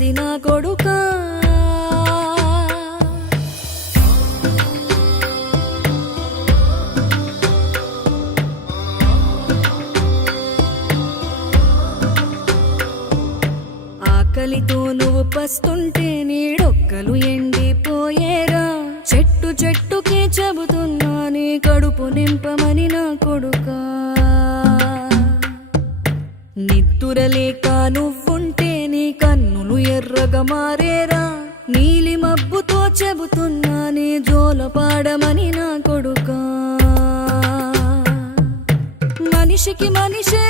చూస్తది నా కొడుకా. ఆకలితో నువ్వు పస్తుంటే నీడొక్కలు ఎండిపోయేరా. చెట్టు చెట్టుకే చెబుతున్నా నీ కడుపు నింపమని నా కొడుకా. నిద్దురలేక నువ్వుంటే నీ కన్నులు ఎర్రగా మారేరా. నీలి మబ్బుతో చెబుతున్నా నీ జోల పాడమని నా కొడుకా. మనిషికి మనిషే